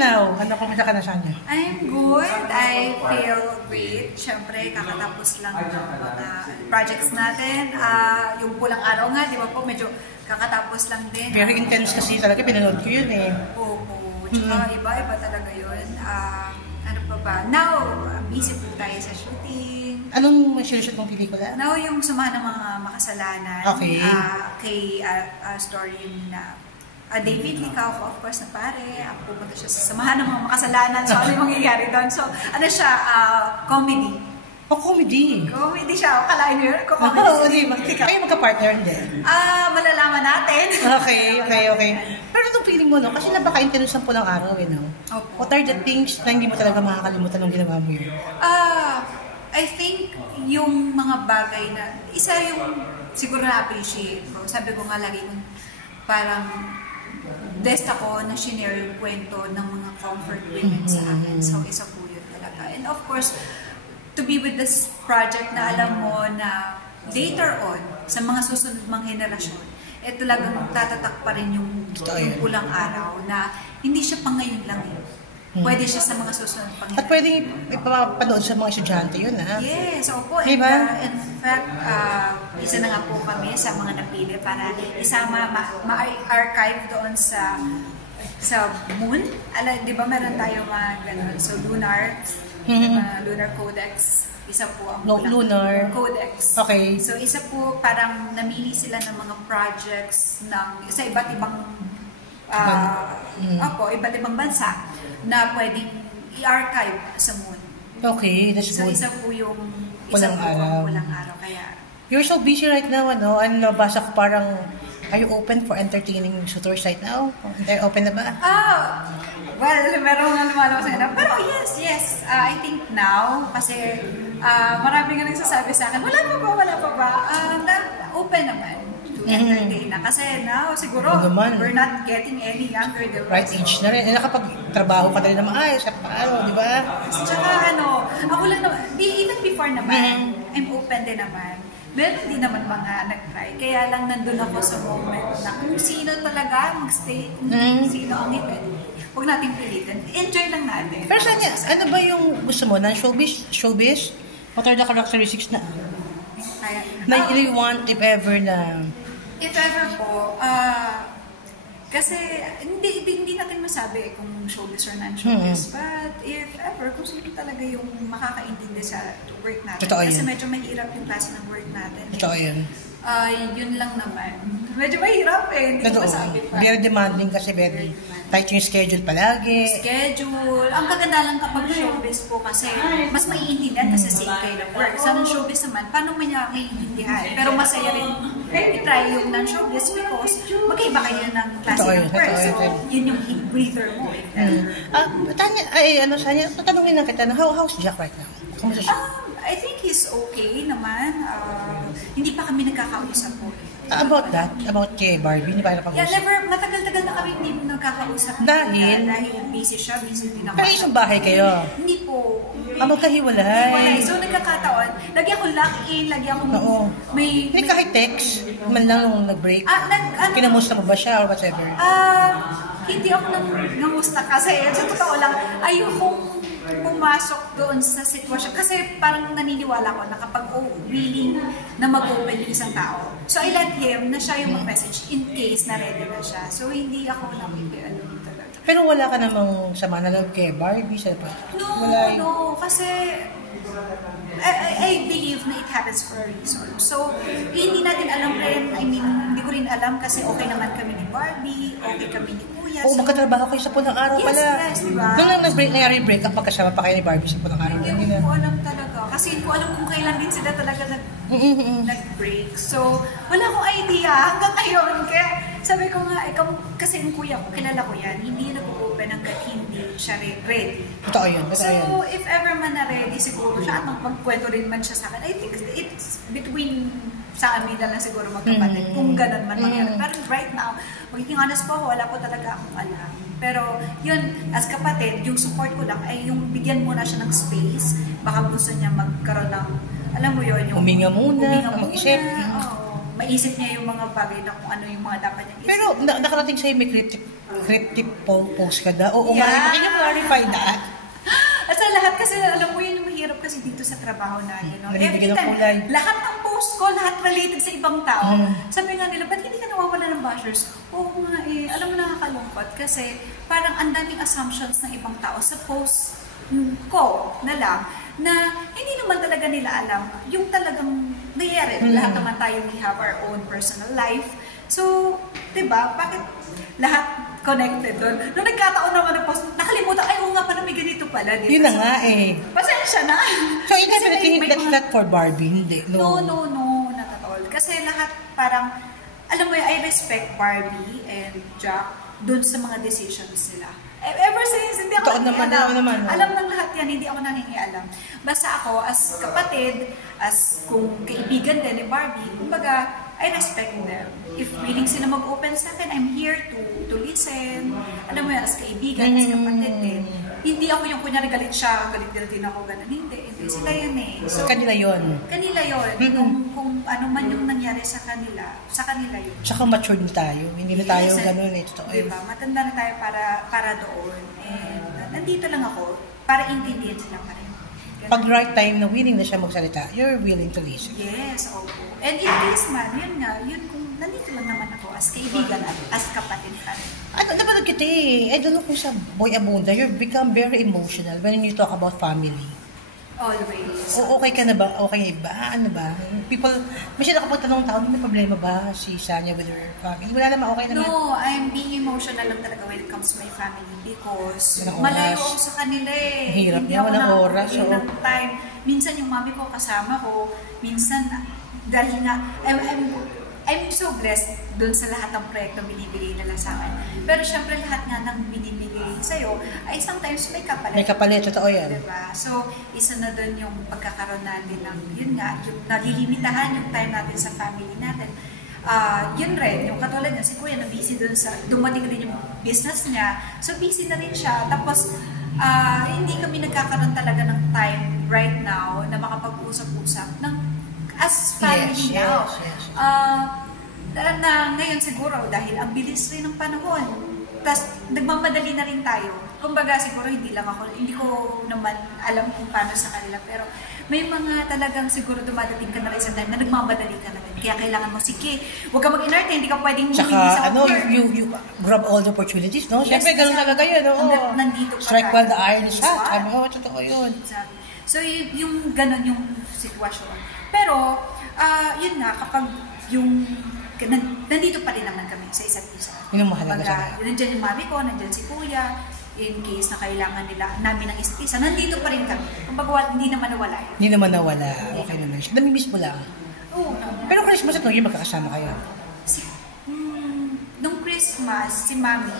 Now, ano kumusta ka na sa niya? I'm good. I feel great. Siyempre, kakatapos lang ng mga projects natin. Yung Pulang Araw nga, di ba po, medyo kakatapos lang din. Very intense kasi talaga, pinanood ko yun eh. Oo. Tsaka iba-iba talaga yun. Ano pa ba? Now, busy po tayo sa shooting. Anong sinushoot mong pelikula? Now, yung Samahan ng Mga Makasalanan. Okay. Kay story na David Licao, of course, na pare. Pumunta siya sa Samahan ng Mga Makasalanan. So, ano yung mangyayari doon? So, ano siya? Comedy. Oh, comedy. Comedy siya. Kalain niyo yun? Oo, di ba? Kayo magka-partner din? Malalaman natin. Okay. Pero itong feeling mo, no? Kasi napaka-intense ng Pulang Araw, eh, no? Opo. What are the things na hindi mo talaga makakalimutan nung ginawa mo yun? I think yung mga bagay na, isa yung siguro na-appreciate ko. Sabi ko nga lagi kung parang best ako na shinare yung kwento ng mga comfort women sa akin. So, isa po yun talaga. And of course, to be with this project na alam mo na later on, sa mga susunod mga henerasyon, talagang tatatak pa rin yung Pulang Araw na hindi siya pang ngayon lang eh. Pwede siya sa mga susunod pang At pwede ipapanood sa mga estudyante yun, ha? Yes, opo. Diba? In fact, isa na nga po kami sa mga napili para isama, ma-archive doon sa Moon. Di ba meron tayo mga ganun? So, Lunar, Lunar Codex. Isa po ang Lunar Codex. Okay. So, isa po parang namili sila ng mga projects sa iba't ibang iba't ibang bansa na pwedeng i-archive sa Moon. Okay, that's good. So, isa po yung Pulang Araw. Kaya, you're so busy right now, ano? Ano, nabasa ko parang, are you open for entertaining suitors right now? They're open na ba? Well, meron nga lumalabas sa akin. Pero yes. I think now, kasi marami nga nagsasabi sa akin, wala pa ba? Open naman. Entertain na. Kasi now, siguro, we're not getting any younger. Right age na rin. Nakapag-trabaho ka na rin na maayos. Di ba? Tsaka ako lang naman, even before naman, I'm open din naman. Meron din naman mga nag-try. Kaya lang nandun ako sa moment na kung sino talaga mag-stay, kung sino ang ngipin. Huwag natin pilitin. Enjoy lang natin. Pero saan niya, ano ba yung gusto mo? Showbiz? What are the characteristics na you want if ever na... If ever po, kasi hindi natin masabi kung showbiz or non-showbiz. But if ever, kung sino talaga yung makakaintindi sa work natin. Kasi medyo mahirap yung klase ng work natin. Totoo yun. Yun lang naman. Medyo mahirap eh. Hindi ko masabi pa. Very demanding kasi very tight yung schedule palagi. Ang kaganda lang kapag showbiz po kasi mas maiintindihan kasi same kayo ng work. Sa non-showbiz naman, paano mo niya maiintindihan? Pero masaya rin i-try yung non-showbiz because magkaiba kayo ng klase ng work. So, yun yung breather mo. Tatanungin lang kita, how's Jack right now? Kamusta siya? I think he's okay naman. Hindi pa kami nagkakausap po. About that? About kay Barbie? Hindi ba napag-usap? Matagal-tagal na kami hindi nagkakausap. Dahil busy siya, busy din ako. Pero isang bahay kayo? Hindi po. Magkahiwalay. So nagkakataon, lagi ako lock-in, lagi ako may kahit text, man lang nung nag-break. Kinamusta mo ba siya or whatever? Hindi ako namusta kasi sa totoo lang, ayokong pumasok doon sa sitwasyon. Kasi parang naniniwala ko na kapag willing na mag-open yung isang tao. So I let him na siya yung mag-message in case na ready na siya. So hindi ako nakikialam talaga. Pero wala ka namang sama na love kay Barbie? No. Kasi I believe na it happens for a reason. So, hindi natin alam rin, hindi ko rin alam kasi okay naman kami ni Barbie, okay kami ni Kuya. Magkatrabaho kayo sa Pulang Araw pala. Yes, diba? Doon lang nangyari break up magkasama pa kayo ni Barbie sa Pulang Araw. Hindi ko alam talaga. Kasi hindi ko alam kung kailan din sila talaga nag-break. So, wala akong idea hanggang ngayon. Kaya sabi ko nga, kasi yung kuya ko, kilala ko yan, hindi nag-open hanggang hindi siya ready. Totoo yun. So, if ever man na ready siguro siya at magkwento rin man siya sa akin, I think it's between sa amin na lang siguro magkapatid, kung ganun man mangyari. Pero right now, magiging honest po, wala po talaga akong alam. Pero yun, as kapatid, yung support ko lang ay yung bigyan muna siya ng space. Baka gusto niya magkaroon ng, alam mo yun, yung huminga muna, mag-isip. Maisip niya yung mga bagay na kung ano yung mga dapat niyang isip. Pero nakarating sa'yo may cryptic post ka na. Oo, Yeah. can you clarify that? At sa lahat kasi, alam mo yun yung mahirap kasi dito sa trabaho natin. No? Nabibigyan ng Every time, kulay. lahat ng post ko, lahat related sa ibang tao. Sabi nga nila, ba't hindi ka nawawala ng bashers? Oo nga alam mo nakakalungkot kasi parang ang daming assumptions ng ibang tao sa post ko na lang na hindi naman talaga nila alam yung talagang nangyayari. Lahat naman tayo, we have our own personal life. So, diba, bakit lahat connected doon? Nung nagkataon naman ng post, nakalimutan, ay, oo nga pala, may ganito pala. Dito. Yun na nga eh. Pasensya na. So, you definitely think that's not for Barbie, hindi? No, not at all. Kasi lahat parang, alam mo, I respect Barbie and Jack doon sa mga decisions nila. Ever since, hindi ako nangingialam. Alam ng lahat yan, hindi ako nangingialam. Basta ako, as kapatid, as kung kaibigan din ni Barbie, kumbaga, I respect them. If willing sila mag-open sa akin, I'm here to listen. Alam mo yan, as kaibigan, as kapatid din. Hindi ako yung kunyari galit siya, galit din ako, ganun. Hindi. Sila yan eh. So, kanila yun. Kanila yun. Kung ano man yung nangyari sa kanila yun. Tsaka mature na tayo. Hindi na tayo ganun eh. Totoo yun. Diba? Matanda na tayo para doon. And nandito lang ako para intindihan sila pa rin. Pag right time na willing na siya magsalita, you're willing to listen. Yes, opo. And in case man, yun kung nandito lang naman ako as kaibigan at as kapatid pa rin. Ano, napanood kita eh. I don't know kung sa Boy Abunda, you become very emotional when you talk about family. Always. O okay ka na ba? Okay ba? Ano ba? People, masyado kapag tanong tao, may problema ba si Sanya with her family? Wala naman, okay naman. No, I'm being emotional lang talaga when it comes to my family because Walang malayo oras. ako sa kanila eh. Hirap Hindi na, ako walang oras, nakakabigay ng time. Minsan yung mami ko kasama ko, minsan dahil nga, I'm so blessed doon sa lahat ng proyekto binibigay nila sa akin. Pero syempre lahat nga ng binibigay sa'yo ay sometimes may kapalit. May kapalit, totoo yan. Diba? So, isa na doon yung pagkakaroon natin ng, yun nga, yung nalilimitahan yung time natin sa family natin. Yun rin, yung katulad niya, si Kuya na busy doon sa, dumating rin yung business niya. So, busy na rin siya. Tapos, hindi kami nagkakaroon talaga ng time right now na makapag-usap-usap ng as family now. Yes. Na ngayon siguro dahil ang bilis rin ng panahon. Tapos nagmamadali na rin tayo. Kumbaga siguro hindi ko naman alam kung paano sa kanila. Pero may mga talagang siguro dumadating ka na rin sa time na nagmamadali ka na rin. Kaya kailangan mo, sige, huwag ka mag-inarte, hindi ka pwedeng Tsaka, hindi sa you grab all the opportunities, no? Yes, Siyempre, ganun talaga yun, no? hanggat nandito pa Strike tayo. while the iron is hot. Yes, Sabi ko, totoo yun. Exactly. So, yung ganun yung sitwasyon. Pero, yun nga, kapag yung nandito pa rin naman kami sa isa't isa. Yun ang mahalaga sa akin. Nandiyan yung mami ko, nandiyan si kuya, in case na kailangan namin ng isa't isa, nandito pa rin kami. Kumbaga, hindi naman nawala yun. Hindi naman nawala. Okay naman siya. Namimiss mo lang. Oo. Pero Christmas at New Year, magkakasama kayo. Nung Christmas, si mami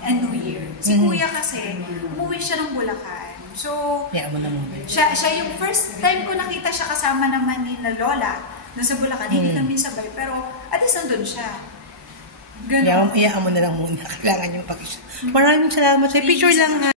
and New Year. Si kuya kasi, umuwi siya ng Bulacan. So, Yeah, mo na mo. siya yung first time ko nakita siya kasama naman ni na Lola doon sa Bulacan. Hindi kami sabay, pero at least nandun siya. Ganun. Iyaan mo na lang muna. Kailangan yung pag-isa. Maraming salamat sa picture lang.